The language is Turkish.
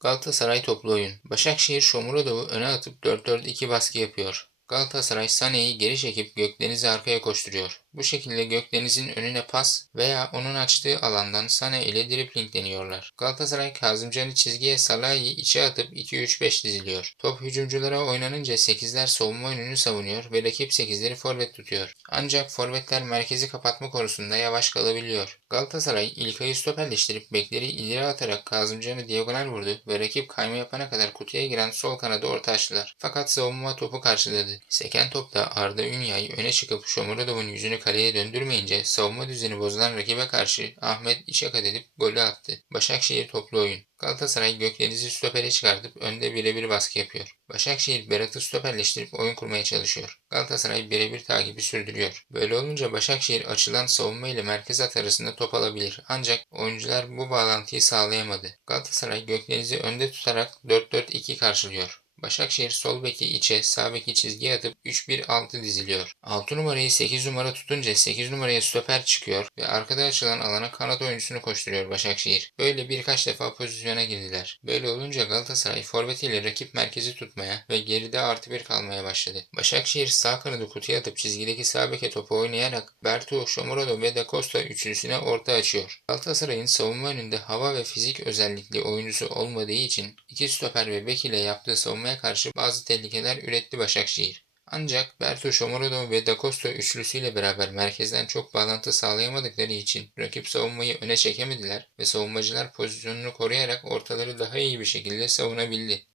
Galatasaray toplu oyun. Başakşehir Şomurodov'u öne atıp 4-4-2 baskı yapıyor. Galatasaray Sané'yi geri çekip Gökdeniz'i arkaya koşturuyor. Bu şekilde Gökdeniz'in önüne pas veya onun açtığı alandan Sané ile dribling deniyorlar. Galatasaray Kazımcan'ı çizgiye Salah'ı içe atıp 2-3-5 diziliyor. Top hücumculara oynanınca 8'ler savunma önünü savunuyor ve rakip 8'leri forvet tutuyor. Ancak forvetler merkezi kapatma konusunda yavaş kalabiliyor. Galatasaray İlkay'ı stoperleştirip bekleri ileri atarak Kazımcan'ı diagonal vurdu ve rakip kayma yapana kadar kutuya giren sol kanada orta açtılar. Fakat savunma topu karşıladı. Seken topta Arda Ünyay öne çıkıp Şomurodov'un yüzünü kaleye döndürmeyince savunma düzeni bozulan rakibe karşı Ahmet içe kat edip golü attı. Başakşehir toplu oyun. Galatasaray Gökdeniz'i stopere çıkartıp önde birebir baskı yapıyor. Başakşehir Berat'ı stoperleştirip oyun kurmaya çalışıyor. Galatasaray birebir takibi sürdürüyor. Böyle olunca Başakşehir açılan savunma ile merkez at arasında top alabilir. Ancak oyuncular bu bağlantıyı sağlayamadı. Galatasaray Gökdeniz'i önde tutarak 4-4-2 karşılıyor. Başakşehir sol beki içe, sağ beki çizgiye atıp 3-1-6 diziliyor. 6 numarayı 8 numara tutunca 8 numaraya stoper çıkıyor ve arkada açılan alana kanat oyuncusunu koşturuyor Başakşehir. Böyle birkaç defa pozisyona girdiler. Böyle olunca Galatasaray forvetiyle rakip merkezi tutmaya ve geride artı bir kalmaya başladı. Başakşehir sağ kanadı kutuya atıp çizgideki sağ beke topu oynayarak Bertu, Shomurodov ve Da Costa üçlüsüne orta açıyor. Galatasaray'ın savunma önünde hava ve fizik özellikli oyuncusu olmadığı için iki stoper ve bek ile yaptığı savunmaya karşı bazı tehlikeler üretti Başakşehir. Ancak Berto Shomurodov ve Da Costa üçlüsüyle beraber merkezden çok bağlantı sağlayamadıkları için rakip savunmayı öne çekemediler ve savunmacılar pozisyonunu koruyarak ortaları daha iyi bir şekilde savunabildi.